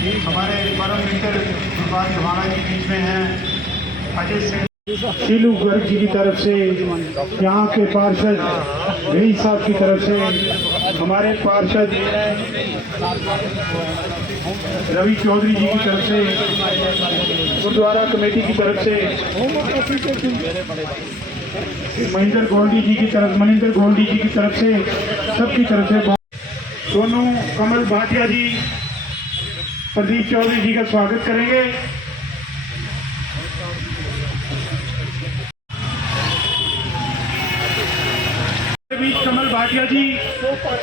हमारे परम मित्र भगवान महाराज जी बीच में हैं। अजय सिंह शीलू गर्ग जी की तरफ से, यहाँ के पार्षद रही साहब की तरफ से, हमारे पार्षद रवि चौधरी जी की तरफ से, गुरुद्वारा कमेटी की तरफ से, मनिंदर गोल्डी जी की तरफ से, सबकी तरफ से दोनों कमल भाटिया जी प्रदीप चौधरी जी का स्वागत करेंगे। कमल भाटिया जी,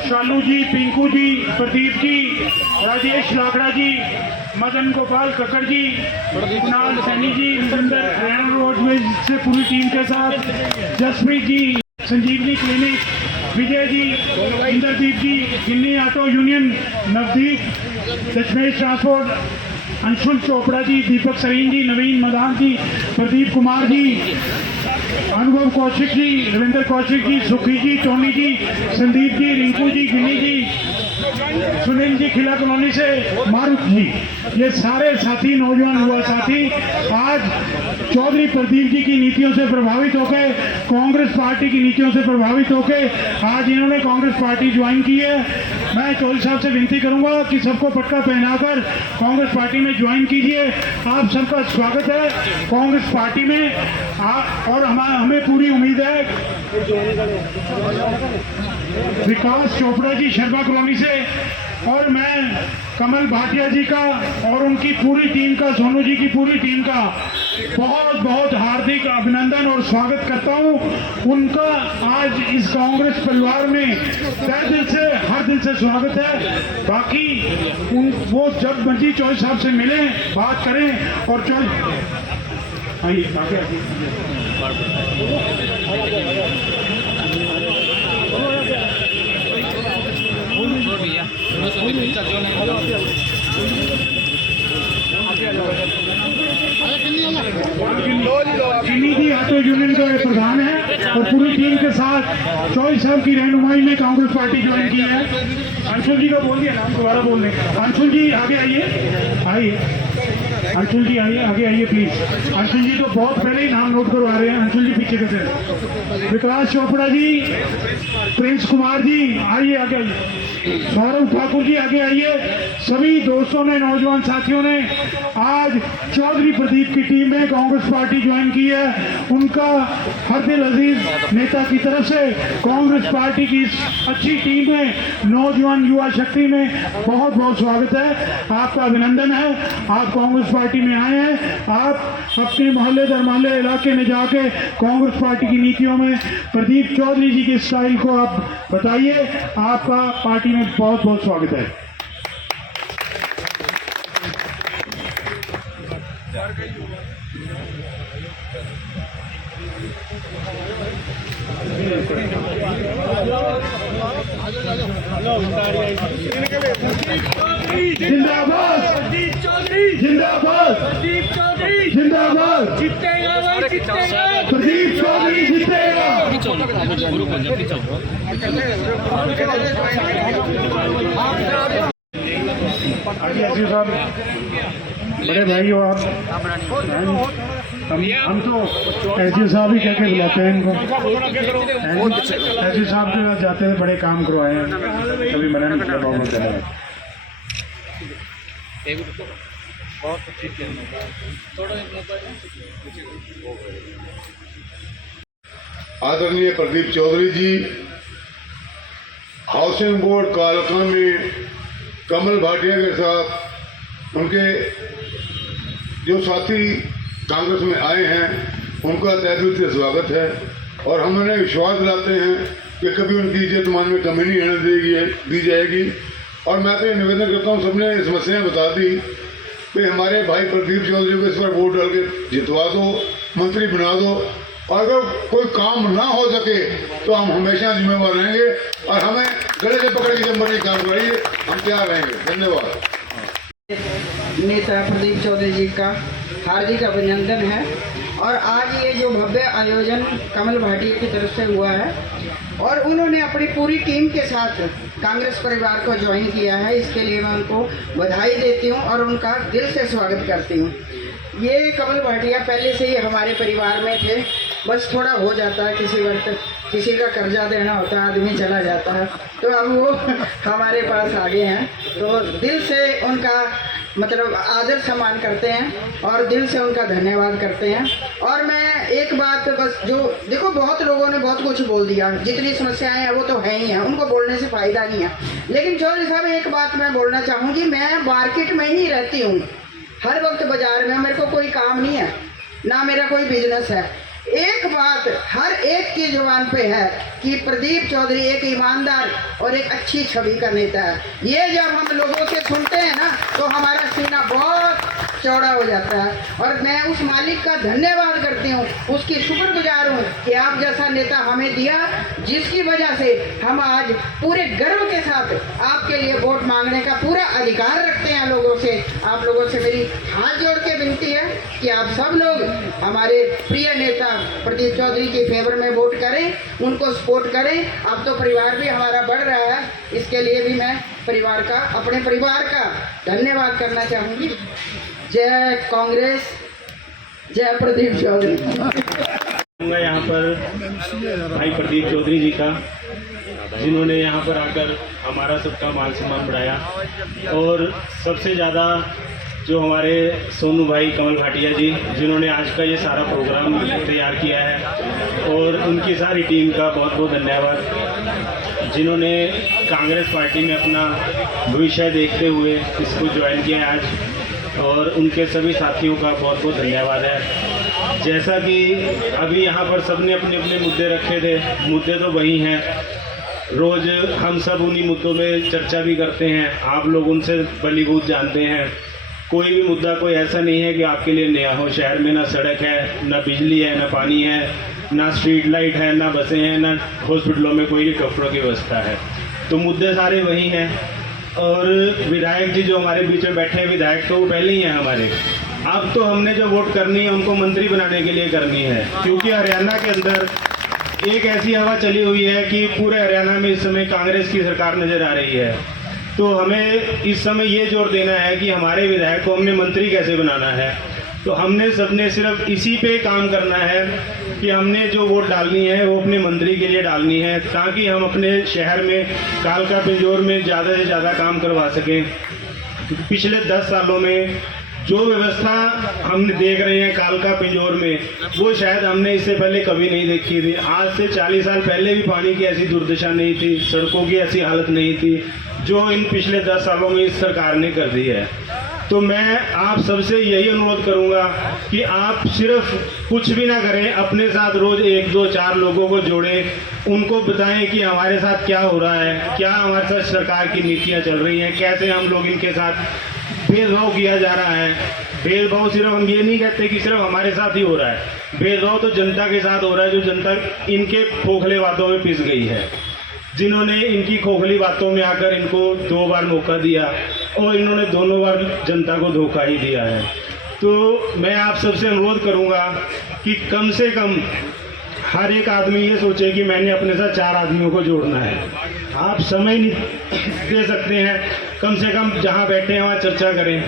शालू जी, पिंकू जी, प्रदीप जी, राजेश लाकड़ा जी, मदन गोपाल कक्कड़ जी, कुणाल सैनी जी, हरियाणा रोडवेज से पूरी टीम के साथ, जसप्रीत जी, संजीवनी क्लिनिक, विजय जी, इंद्रदीप जी, गिन्नी ऑटो यूनियन, नवदीप, दशमेश ट्रांसपोर्ट, अंशुल चोपड़ा जी, दीपक सरीन जी, नवीन मदान जी, प्रदीप कुमार जी, अनुभव कौशिक जी, रविंद्र कौशिक जी, सुखी जी, टोनी जी, संदीप जी, रिंकू जी, गिन्नी जी, सुनील जी खिला कॉलोनी से, मारूफ जी, ये सारे साथी, नौजवान युवा साथी आज चौधरी प्रदीप जी की नीतियों से प्रभावित होकर, कांग्रेस पार्टी की नीतियों से प्रभावित होकर आज इन्होंने कांग्रेस पार्टी ज्वाइन की है। मैं चौधरी साहब से विनती करूंगा कि सबको पटका पहनाकर कांग्रेस पार्टी में ज्वाइन कीजिए। आप सबका स्वागत है कांग्रेस पार्टी में। और हमें पूरी उम्मीद है विकास चोपड़ा जी शर्मा कॉलोनी से, और मैं कमल भाटिया जी का और उनकी पूरी टीम का, सोनू जी की पूरी टीम का बहुत बहुत हार्दिक अभिनंदन और स्वागत करता हूं। उनका आज इस कांग्रेस परिवार में तहे दिल से, हर दिल से स्वागत है। बाकी वो जब मर्जी चौधरी साहब से मिलें, बात करें। और आइए आगे चीनी जी ऑटो यूनियन के प्रधान है और पूरी टीम के साथ चौधरी साहब की रहनुमाई में कांग्रेस पार्टी ज्वाइन की है। अंशुल जी का बोल दिया नाम, दोबारा बोल दें। अंशुल जी आगे आइए, अंशुल जी आइए, आगे आइए प्लीज। अंशुल जी तो बहुत पहले ही नाम नोट करवा रहे हैं। अंशुल जी पीछे कैसे। विकास चोपड़ा जी, प्रिंस कुमार जी आइए, आगे आइए। सौरभ ठाकुर जी आगे आइए। सभी दोस्तों ने, नौजवान साथियों ने आज चौधरी प्रदीप की टीम में कांग्रेस पार्टी ज्वाइन की है। उनका हर दिल अजीज नेता की तरफ से कांग्रेस पार्टी की इस अच्छी टीम में, नौजवान युवा शक्ति में बहुत बहुत स्वागत है। आपका अभिनंदन है, आप कांग्रेस पार्टी में आए हैं। आप अपने मोहल्ले दरमाले इलाके में जाके कांग्रेस पार्टी की नीतियों में प्रदीप चौधरी जी के स्टाइल को आप बताइए। आपका पार्टी में बहुत बहुत स्वागत है। जिंदाबाद प्रदीप चौधरी, जिंदाबाद प्रदीप चौधरी, जिंदाबाद, जीतेगा भाई, जीतेगा प्रदीप चौधरी, जीतेगा। बड़े भाई हो आप, हम तो एसडी साहब ही कह के बुलाते हैं इनको। एसडी साहब के साथ जाते थे, बड़े काम करवाए हैं, कभी मना नहीं किया। बहुत अच्छी आदरणीय प्रदीप चौधरी जी हाउसिंग बोर्ड कालका में कमल भाटिया के साथ उनके जो साथी कांग्रेस में आए हैं उनका तहे दिल से स्वागत है। और हम उन्हें विश्वास दिलाते हैं कि कभी उनकी इज्जत मान में कमी नहीं दी जाएगी। और मैं तो ये निवेदन करता हूँ, सबने समस्याएं बता दी कि हमारे भाई प्रदीप चौधरी को इस पर वोट डाल के जितवा दो, मंत्री बना दो। और अगर कोई काम ना हो सके तो हम हमेशा जिम्मेवार रहेंगे और हमें गले से पकड़ के जब नहीं काम कराइए, हम तैयार रहेंगे। धन्यवाद। नेता प्रदीप चौधरी जी का हार्दिक अभिनंदन है। और आज ये जो भव्य आयोजन कमल भाटिया की तरफ से हुआ है, और उन्होंने अपनी पूरी टीम के साथ कांग्रेस परिवार को ज्वाइन किया है। इसके लिए मैं उनको बधाई देती हूँ और उनका दिल से स्वागत करती हूँ। ये कमल भाटिया पहले से ही हमारे परिवार में थे, बस थोड़ा हो जाता है किसी वक्त, किसी का कर्जा देना होता है, आदमी चला जाता है, तो अब वो हमारे पास आ गए हैं। तो दिल से उनका मतलब आदर सम्मान करते हैं और दिल से उनका धन्यवाद करते हैं। और मैं एक बात बस, जो देखो बहुत लोगों ने बहुत कुछ बोल दिया, जितनी समस्याएं हैं वो तो है ही हैं, उनको बोलने से फ़ायदा नहीं है। लेकिन चौधरी साहब एक बात मैं बोलना चाहूँगी, मैं मार्केट में ही रहती हूँ, हर वक्त बाज़ार में, मेरे को कोई काम नहीं है, ना मेरा कोई बिजनेस है। एक बात हर एक की जुबान पे है कि प्रदीप चौधरी एक ईमानदार और एक अच्छी छवि का नेता है। ये जब हम लोगों से सुनते हैं ना तो हमारा सीना बहुत चौड़ा हो जाता है। और मैं उस मालिक का धन्यवाद करती हूँ, उसकी शुक्रगुजार हूँ कि आप जैसा नेता हमें दिया, जिसकी वजह से हम आज पूरे गर्व के साथ आपके लिए वोट मांगने का पूरा अधिकार रखते हैं लोगों से। आप लोगों से मेरी हाथ जोड़ के विनती है कि आप सब लोग हमारे प्रिय नेता प्रदीप चौधरी के फेवर में वोट करें, उनको सपोर्ट करें। अब तो परिवार भी हमारा बढ़ रहा है, इसके लिए भी मैं परिवार का, अपने परिवार का धन्यवाद करना चाहूँगी। जय कांग्रेस, जय प्रदीप चौधरी। यहाँ पर भाई प्रदीप चौधरी जी का, जिन्होंने यहाँ पर आकर हमारा सबका मान सम्मान बढ़ाया। और सबसे ज़्यादा जो हमारे सोनू भाई कमल भाटिया जी, जिन्होंने आज का ये सारा प्रोग्राम तैयार किया है, और उनकी सारी टीम का बहुत बहुत धन्यवाद, जिन्होंने कांग्रेस पार्टी में अपना भविष्य देखते हुए इसको ज्वाइन किया है आज। और उनके सभी साथियों का बहुत बहुत धन्यवाद है। जैसा कि अभी यहाँ पर सबने अपने अपने मुद्दे रखे थे, मुद्दे तो वही हैं, रोज़ हम सब उन्हीं मुद्दों में चर्चा भी करते हैं, आप लोग उनसे भलीभूत जानते हैं। कोई भी मुद्दा कोई ऐसा नहीं है कि आपके लिए नया हो। शहर में ना सड़क है, ना बिजली है, ना पानी है, ना स्ट्रीट लाइट है, ना बसें हैं, ना हॉस्पिटलों में कोई डॉक्टरों की व्यवस्था है। तो मुद्दे सारे वही हैं। और विधायक जी जो हमारे बीच में बैठे हैं, विधायक तो वो पहले ही हैं हमारे। अब तो हमने जो वोट करनी है उनको मंत्री बनाने के लिए करनी है, क्योंकि हरियाणा के अंदर एक ऐसी हवा चली हुई है कि पूरे हरियाणा में इस समय कांग्रेस की सरकार नज़र आ रही है। तो हमें इस समय ये जोर देना है कि हमारे विधायक को हमने मंत्री कैसे बनाना है। तो हमने सबने सिर्फ इसी पे काम करना है कि हमने जो वोट डालनी है वो अपने मंत्री के लिए डालनी है, ताकि हम अपने शहर में कालका पिंजौर में ज़्यादा से ज़्यादा काम करवा सकें। पिछले 10 सालों में जो व्यवस्था हम देख रहे हैं कालका पिंजौर में, वो शायद हमने इससे पहले कभी नहीं देखी थी। आज से 40 साल पहले भी पानी की ऐसी दुर्दशा नहीं थी, सड़कों की ऐसी हालत नहीं थी, जो इन पिछले 10 सालों में इस सरकार ने कर दी है। तो मैं आप सबसे यही अनुरोध करूंगा कि आप सिर्फ कुछ भी ना करें, अपने साथ रोज़ 1, 2, 4 लोगों को जोड़ें, उनको बताएं कि हमारे साथ क्या हो रहा है, क्या हमारे साथ सरकार की नीतियां चल रही हैं, कैसे हम लोग इनके साथ भेदभाव किया जा रहा है। भेदभाव सिर्फ हम ये नहीं कहते कि सिर्फ हमारे साथ ही हो रहा है, भेदभाव तो जनता के साथ हो रहा है, जो जनता इनके खोखले बातों में पिस गई है, जिन्होंने इनकी खोखली बातों में आकर इनको 2 बार मौका दिया और इन्होंने दोनों बार जनता को धोखा ही दिया है। तो मैं आप सबसे अनुरोध करूंगा कि कम से कम हर एक आदमी ये सोचे कि मैंने अपने साथ 4 आदमियों को जोड़ना है। आप समय नहीं दे सकते हैं, कम से कम जहां बैठे हैं वहाँ चर्चा करें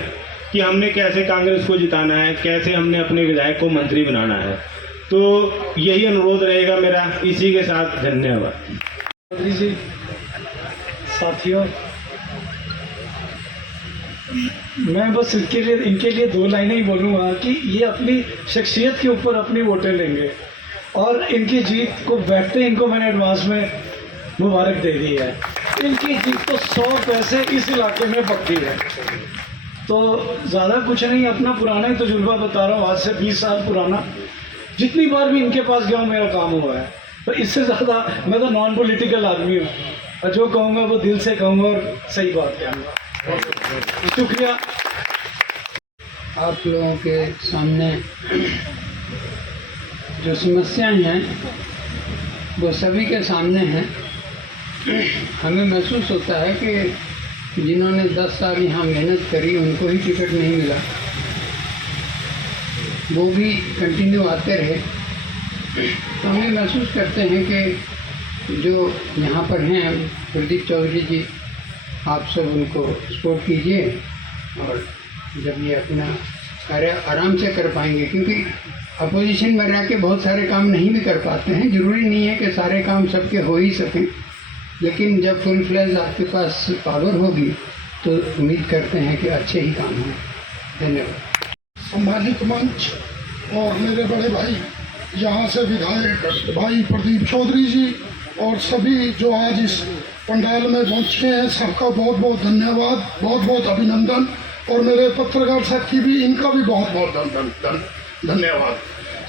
कि हमने कैसे कांग्रेस को जिताना है, कैसे हमने अपने विधायक को मंत्री बनाना है। तो यही अनुरोध रहेगा मेरा। इसी के साथ धन्यवाद। चौधरी जी, साथियों, मैं बस इनके लिए 2 लाइनें ही बोलूँगा कि ये अपनी शख्सियत के ऊपर अपनी वोटें लेंगे और इनकी जीत को बैठते इनको मैंने एडवांस में मुबारक दे दी है। इनकी जीत तो 100% इस इलाके में पक्की है। तो ज़्यादा कुछ नहीं, अपना पुराना ही तजुर्बा बता रहा हूँ, आज से 20 साल पुराना। जितनी बार भी इनके पास गया हूँ मेरा काम हुआ है, तो इससे ज़्यादा मैं तो नॉन पॉलिटिकल आदमी हूँ और जो कहूँगा वो दिल से कहूँगा और सही बात कहूँगा। शुक्रिया। आप लोगों के सामने जो समस्याएं हैं वो सभी के सामने हैं। हमें महसूस होता है कि जिन्होंने 10 साल यहाँ मेहनत करी उनको ही टिकट नहीं मिला, वो भी कंटिन्यू आते रहे। तो हमें महसूस करते हैं कि जो यहाँ पर हैं प्रदीप चौधरी जी, आप सब उनको सपोर्ट कीजिए और जब ये अपना कार्य आराम से कर पाएंगे, क्योंकि अपोजिशन में रह के बहुत सारे काम नहीं भी कर पाते हैं। ज़रूरी नहीं है कि सारे काम सबके हो ही सकें, लेकिन जब फुल फ्लैज आपके पास पावर होगी तो उम्मीद करते हैं कि अच्छे ही काम हों। धन्यवाद। सामाजिक मंच और मेरे बड़े भाई यहाँ से विधायक भाई प्रदीप चौधरी जी और सभी जो आज इस पंडाल में पहुँचे हैं, सबका बहुत बहुत धन्यवाद, बहुत बहुत अभिनंदन। और मेरे पत्रकार साथी भी, इनका भी बहुत बहुत धन्यवाद।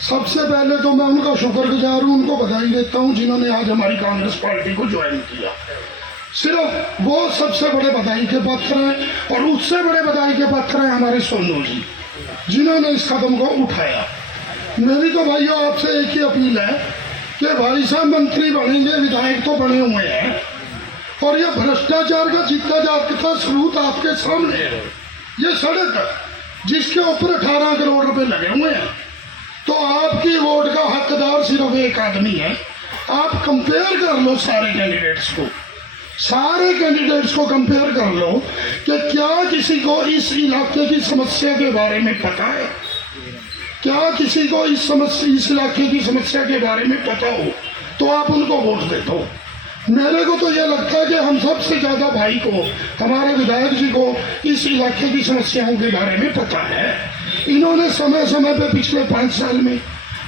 सबसे पहले तो मैं उनका शुक्रगुजार हूँ, उनको बधाई देता हूँ जिन्होंने आज हमारी कांग्रेस पार्टी को ज्वाइन किया। सिर्फ वो सबसे बड़े बधाई के पात्र हैं और उससे बड़े बधाई के पात्र हैं हमारे सोनू जी, जिन्होंने इस कदम को उठाया। मेरी तो भाइयों आपसे एक ही अपील है कि भाई साहब मंत्री बनेंगे, विधायक तो बने हुए हैं, और ये भ्रष्टाचार का जितना जाता सबूत आपके सामने है। ये सड़क जिसके ऊपर 18 करोड़ रुपए लगे हुए हैं, तो आपकी वोट का हकदार सिर्फ एक आदमी है। आप कंपेयर कर लो सारे कैंडिडेट्स को कंपेयर कर लो कि क्या किसी को इस इलाके की समस्या के बारे में पता है, क्या किसी को इस इलाके की समस्या के बारे में पता हो तो आप उनको वोट दे दो। मेरे को तो ये लगता है कि हम सबसे ज़्यादा भाई को, हमारे विधायक जी को इस इलाके की समस्याओं के बारे में पता है। इन्होंने समय समय पे पिछले 5 साल में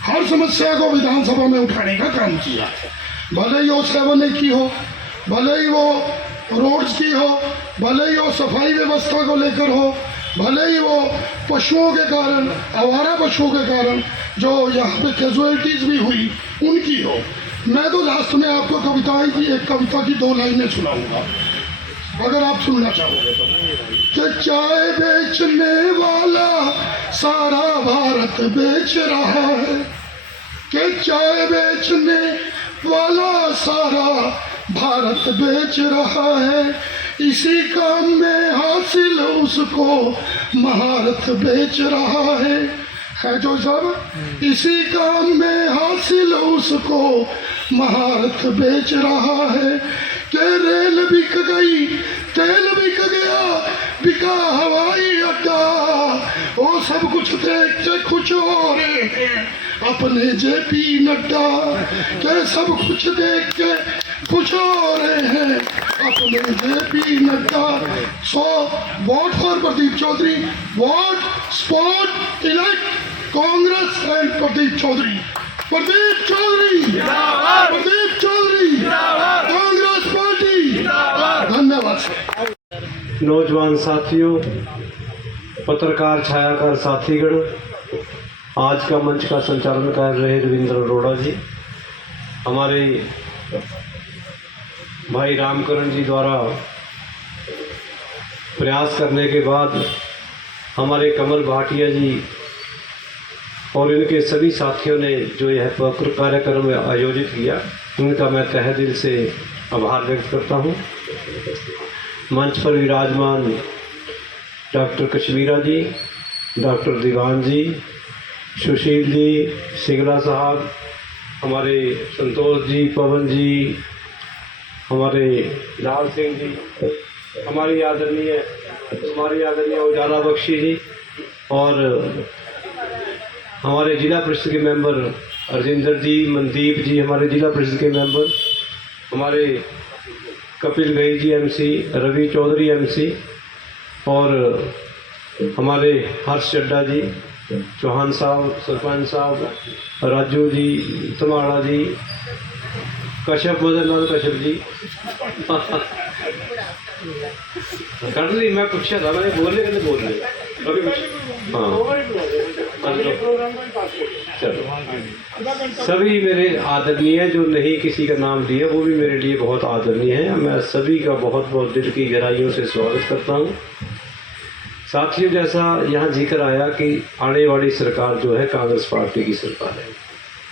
हर समस्या को विधानसभा में उठाने का काम किया है, भले ही वो 7A की हो, भले ही वो रोड्स की हो, भले ही वो सफाई व्यवस्था को लेकर हो, भले ही वो पशुओं के कारण, आवारा पशुओं के कारण जो यहाँ पे कैजुअलिटीज भी हुई उनकी हो। मैं तो लास्ट में आपको एक कविता की 2 लाइनें सुनाऊंगा, अगर आप सुनना चाहोगे तो। कि चाय बेचने वाला सारा भारत बेच रहा है, कि चाय बेचने वाला सारा भारत बेच रहा है, इसी काम में हासिल उसको महारत बेच रहा है जो साहब, इसी काम में हासिल उसको महारत बेच रहा है। कि रेल बिक गई, तेल बिक गया, बिका हवाई अड्डा, वो सब कुछ देख के खुश हो रहे हैं अपने जेपी नड्डा, के सब कुछ देख के खुश हो रहे हैं अपने JP Nadda. So vote for Pradeep Chaudhary, vote support elect Congress and Pradeep Chaudhary, Pradeep Chaudhary, Pradeep Chaudhary, Congress party. धन्यवाद। नौजवान साथियों, पत्रकार छायाकार साथीगण, आज का मंच का संचालन कर रहे रविंद्र अरोड़ा जी, हमारे भाई रामकरण जी द्वारा प्रयास करने के बाद हमारे कमल भाटिया जी और इनके सभी साथियों ने जो यह कार्यक्रम आयोजित किया, उनका मैं तहे दिल से आभार व्यक्त करता हूँ। मंच पर विराजमान डॉक्टर कश्मीरा जी, डॉक्टर दीवान जी, सुशील जी, सिंगला साहब, हमारे संतोष जी, पवन जी, हमारे लाल सिंह जी, हमारी आदरणीय उजाला बख्शी जी, और हमारे जिला परिषद के मेंबर अर्जिंदर जी, मनदीप जी, हमारे जिला परिषद के मेंबर, हमारे कपिल गई जी MC, रवि चौधरी MC, और हमारे हर्ष चड्डा जी, चौहान साहब, सरपंच साहब, राजू जी, तमाड़ा जी, कश्यप, मदन लाल कश्यप जी। कर मैं पूछा था, मैंने बोलने के बोल रहे अभी कुछ। हाँ चलो, सभी मेरे आदरणीय, जो नहीं किसी का नाम दिया वो भी मेरे लिए बहुत आदरणीय है। मैं सभी का बहुत बहुत दिल की गहराइयों से स्वागत करता हूँ। साथियों, जैसा यहाँ जिक्र आया कि आने वाली सरकार जो है कांग्रेस पार्टी की सरकार है।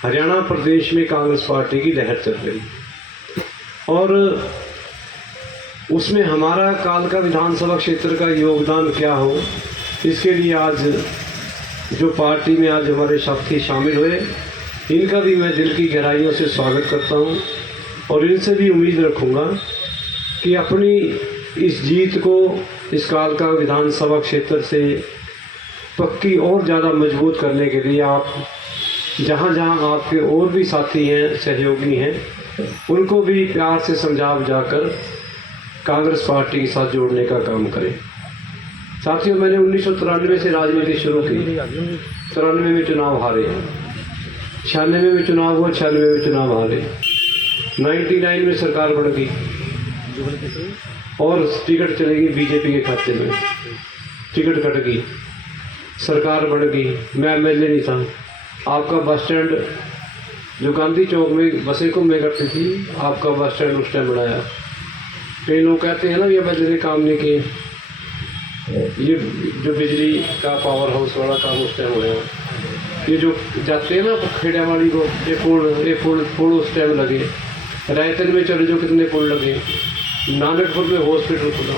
हरियाणा प्रदेश में कांग्रेस पार्टी की लहर चल रही और उसमें हमारा कालका विधानसभा क्षेत्र का योगदान क्या हो, इसके लिए आज जो पार्टी में आज हमारे साथी शामिल हुए, इनका भी मैं दिल की गहराइयों से स्वागत करता हूं। और इनसे भी उम्मीद रखूँगा कि अपनी इस जीत को इस कालका विधानसभा क्षेत्र से पक्की और ज़्यादा मजबूत करने के लिए आप जहाँ जहाँ आपके और भी साथी हैं, सहयोगी हैं, उनको भी प्यार से समझा बुझाकर कांग्रेस पार्टी के साथ जोड़ने का काम करें। साथियों, मैंने 1993 से राजनीति शुरू की। 93 में चुनाव हारे, 96 में चुनाव हुआ, 96 में चुनाव हारे, 99 में सरकार बढ़ गई और टिकट चलेगी बीजेपी के खाते में, टिकट कट गई, सरकार बढ़ गई, मैं एमएलए नहीं था। आपका बस स्टैंड जो गांधी चौक में बसें को में करती थी, आपका बस स्टैंड उस टाइम बनाया। कई लोग कहते हैं ना ये एमएलए ने काम नहीं किए, ये जो बिजली का पावर हाउस वाला काम उस टाइम हुआ, ये जो जाते हैं ना खेड़ा वाली को, ये पुल उस टाइम लगे, रायतन में चले जो कितने पुल लगे, नानकपुर में हॉस्पिटल खुला।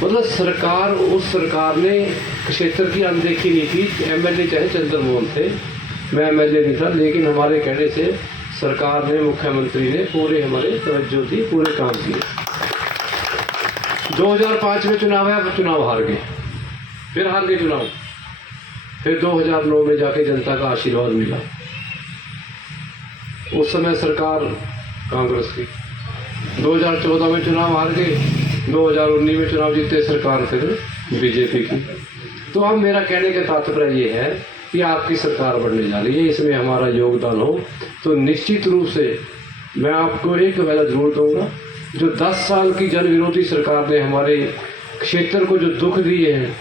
मतलब सरकार, उस सरकार ने क्षेत्र की अनदेखी नहीं की। एमएलए चाहे चंद्रमोहन थे, मैं एमएलए नहीं था, लेकिन हमारे कहने से सरकार ने, मुख्यमंत्री ने पूरे हमारे तवज्जो दी, पूरे काम किए। 2005 में चुनाव आया, चुनाव हार गए, फिर हार गए चुनाव, फिर 2009 में जाके जनता का आशीर्वाद मिला। उस समय सरकार कांग्रेस की, 2014 में चुनाव हार गए, 2019 में चुनाव जीते, सरकार फिर बीजेपी की। तो अब मेरा कहने का तात्पर्य ये है कि आपकी सरकार बढ़ने जा रही है, इसमें हमारा योगदान हो तो निश्चित रूप से मैं आपको एक वादा जरूर दूंगा। जो 10 साल की जन विरोधी सरकार ने हमारे क्षेत्र को जो दुख दिए हैं,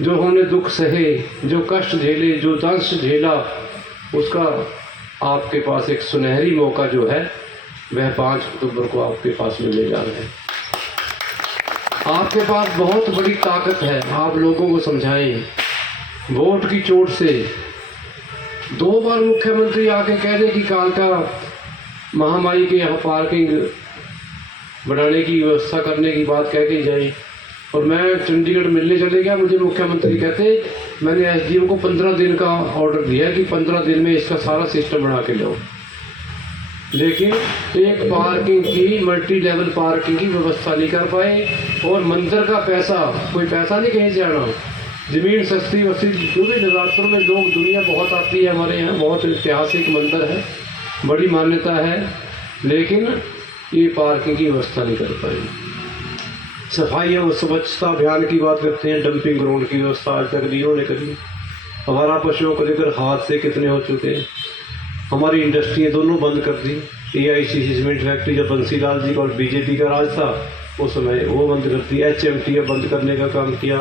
जो हमने दुख सहे, जो कष्ट झेले, जो दंश झेला, उसका आपके पास एक सुनहरी मौका जो है वह 5 अक्टूबर को आपके पास मिलने जा रहे हैं। आपके पास बहुत बड़ी ताकत है, आप लोगों को समझाएं। वोट की चोट से 2 बार मुख्यमंत्री आके कह दे कि कालका महामारी के यहाँ पार्किंग बढ़ाने की व्यवस्था करने की बात कह के जाए, और मैं चंडीगढ़ मिलने चले गया, मुझे मुख्यमंत्री कहते मैंने एसडीएम को 15 दिन का ऑर्डर दिया कि 15 दिन में इसका सारा सिस्टम बना के लो, लेकिन एक पार्किंग की, मल्टी लेवल पार्किंग की व्यवस्था नहीं कर पाए। और मंदिर का पैसा, कोई पैसा नहीं कहीं से आना, ज़मीन सस्ती वस्ती, क्योंकि नवरात्रों में लोग, दुनिया बहुत आती है हमारे यहाँ, बहुत ऐतिहासिक मंदिर है, बड़ी मान्यता है, लेकिन ये पार्किंग की व्यवस्था नहीं कर पाए। सफाई और स्वच्छता अभियान की बात करते हैं, डंपिंग ग्राउंड की व्यवस्था आज तक नहीं होने करी। हमारा पशुओं को लेकर हादसे कितने हो चुके हैं, हमारी इंडस्ट्रियाँ दोनों बंद कर दी। AICC सीमेंट फैक्ट्री जब बंसीलाल जी का और बीजेपी का राज था उस समय वो बंद कर दी, HMT बंद करने का काम किया,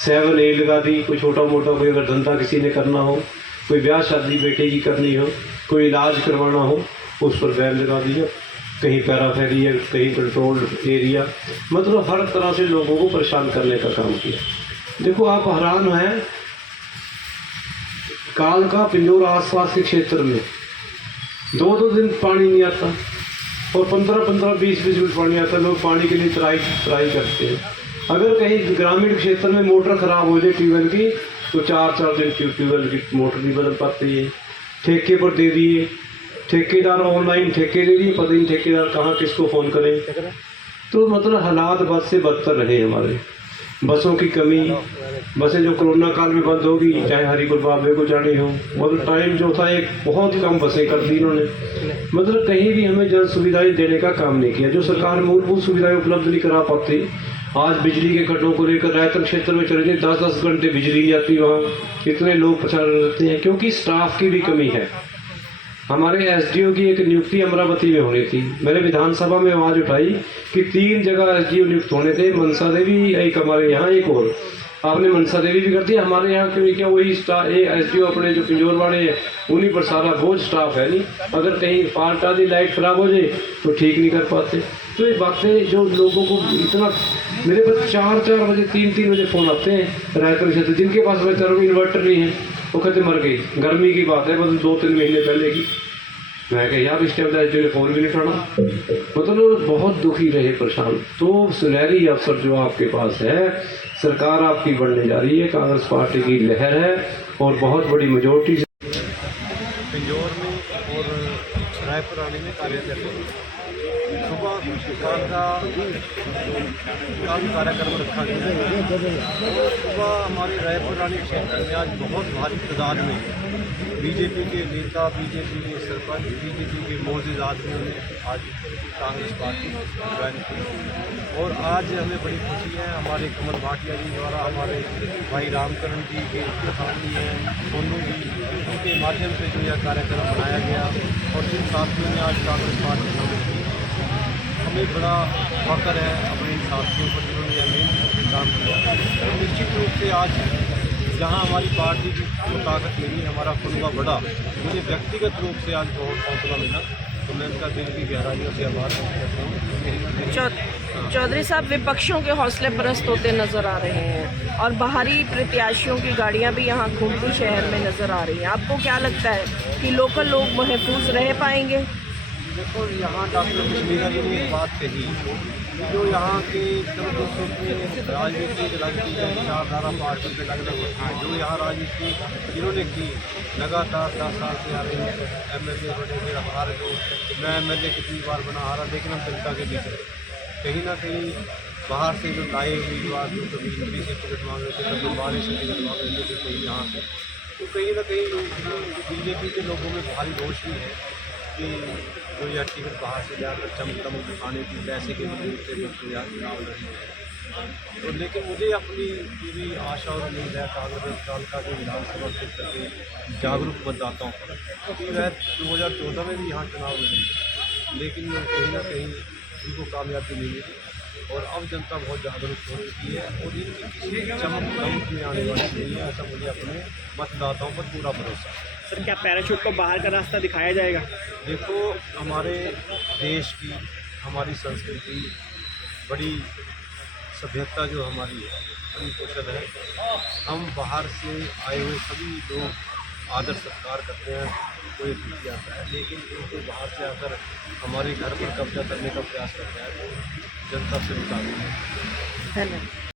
7A लगा दी। कोई छोटा मोटा कोई अगर धंधा किसी ने करना हो, कोई ब्याह शादी बेटे की करनी हो, कोई इलाज करवाना हो, उस पर बैन लगा दिया। कहीं पैराफेरी है, कहीं कंट्रोल्ड एरिया, मतलब हर तरह से लोगों को परेशान करने का काम किया। देखो आप हैरान हैं, कालका पिंजौर आसपास के क्षेत्र में 2-2 दिन पानी नहीं आता और 15-15, 20-20 मिनट पानी आता है। लोग पानी के लिए ट्राई करते हैं। अगर कहीं ग्रामीण क्षेत्र में मोटर ख़राब हो जाए ट्यूबवेल की, तो 4-4 दिन ट्यूबवेल की मोटर नहीं बदल पाती है। ठेके पर दे दिए, ठेकेदार ऑनलाइन ठेके दे दिए, पता नहीं ठेकेदार कहाँ किसको फ़ोन करें। तो मतलब हालात बद से बदतर रहे हमारे। बसों की कमी, बसें जो कोरोना काल में बंद होगी, चाहे हरिपुर बाबे को जानी हो, मतलब टाइम जो था एक बहुत कम बसें कर दी इन्होंने। मतलब कहीं भी हमें जन सुविधाएं देने का काम नहीं किया। जो सरकार मूलभूत सुविधाएं उपलब्ध नहीं करा पाती, आज बिजली के कटों को लेकर रायतन क्षेत्र में चले जाए 10-10 घंटे बिजली नहीं आती, वहाँ कितने लोग परेशान रहते हैं, क्योंकि स्टाफ की भी कमी है। हमारे SDO की एक नियुक्ति अमरावती में होनी थी, मैंने विधानसभा में आवाज़ उठाई कि 3 जगह SDO नियुक्त होने थे, मनसा देवी एक हमारे यहाँ, एक और आपने मनसा देवी भी कर दिया। हमारे यहाँ क्यों क्या वही SDO अपने जो पिंजौर वाले हैं उन्हीं पर सारा बोझ, स्टाफ है नहीं। अगर कहीं फाल्ट आदि, लाइट ख़राब हो जाए तो ठीक नहीं कर पाते। तो ये बातें जो लोगों को इतना, मेरे पास 4-4 बजे 3-3 बजे फ़ोन आते हैं रायपुर क्षेत्र, जिनके पास बेचारों इन्वर्टर नहीं है, वो कहते मर गई। गर्मी की बात है, बस 2-3 महीने पहले की। मैं कह यार इस टाइम SDO ने फ़ोन भी नहीं उठाना, मतलब बहुत दुखी रहे, परेशान। तो सुनहरी अवसर जो आपके पास है, सरकार आपकी बढ़ने जा रही है, कांग्रेस पार्टी की लहर है और बहुत बड़ी मेजोरिटी से पिंजौर में और रायपुरानी में कार्य कर रहे हैं। पाल का काफ़ी कार्यक्रम रखा गया है। सुबह हमारे रायपुर रानी क्षेत्र में आज बहुत भारी तादाद में बीजेपी के नेता, बीजेपी के सरपंच, बीजेपी के मोअज़्ज़िज़ आदमियों ने आज कांग्रेस पार्टी ज्वाइन की। और आज हमें बड़ी खुशी है, हमारे कमल भाटिया जी द्वारा हमारे भाई रामकरण जी के साथी हैं, सोनू जी, उनके माध्यम से जो यह कार्यक्रम बनाया गया और जिन साथियों ने आज कांग्रेस पार्टी शामिल की, हमें बड़ा फख्र है अपने इन साथियों पर जिन्होंने यह मेहनत काम किया। तो निश्चित रूप से आज जहां हमारी पार्टी की ताकत मिली, हमारा फुलवा बढ़ा, मुझे व्यक्तिगत रूप से आज बहुत हौसला मिला, तो मैं उनका दिल की गहराइयों से आभार व्यक्त करता हूँ। चौधरी साहब, विपक्षों के हौसले परस्त होते नजर आ रहे हैं और बाहरी प्रत्याशियों की गाड़ियां भी यहां घूमती शहर में नजर आ रही हैं। आपको क्या लगता है कि लोकल लोग महफूज रह पाएंगे? देखो, यहाँ डॉक्टर कश्मीरा जी ने एक बात कही, जो यहाँ के दोस्तों की राजनीतिक राजनीति का विचारधारा पार्टी के अलग अलग होती है, जो यहाँ राजनीति जिन्होंने की लगातार 10 साल से आ रही है, MLA बने मेरा हार गए, मैं MLA कितनी बार बना हारा, लेकिन हम जनता के बीच कहीं ना कहीं बाहर से जो लाए उम्मीदवार जो कभी MP से टिकट मांग रहे थे, कभी अम्बाले से टिकट मांग रहे थे, कहीं यहाँ से, तो कहीं ना कहीं BJP के लोगों में भारी रोष भी है कि जो यह टिकट बाहर से जाकर चमकदम खाने की पैसे के लिए से यहाँ चुनाव लड़ी है। तो लेकिन मुझे अपनी पूरी आशा और उम्मीद है कांग्रेस दल का जो विधानसभा क्षेत्र के जागरूक मतदाताओं पर, क्योंकि वह 2014 में भी यहाँ चुनाव लड़े, लेकिन कहीं ना कहीं उनको कामयाबी नहीं मिली और अब जनता बहुत जागरूक हो चुकी है और इनकी किसी चमक दमक में आने वाली नहीं है, ऐसा मुझे अपने मतदाताओं पर पूरा भरोसा है। सर, क्या पैराशूट को बाहर का रास्ता दिखाया जाएगा? देखो, हमारे देश की, हमारी संस्कृति, बड़ी सभ्यता जो हमारी है, बड़ी कुशल है। हम बाहर से आए हुए सभी लोग आदर सत्कार करते हैं, कोई अतिथि आता है, लेकिन उनको बाहर से आकर हमारे घर पर कब्जा करने का प्रयास करते हैं, तो जनता से मुताबिक है। धन्यवाद।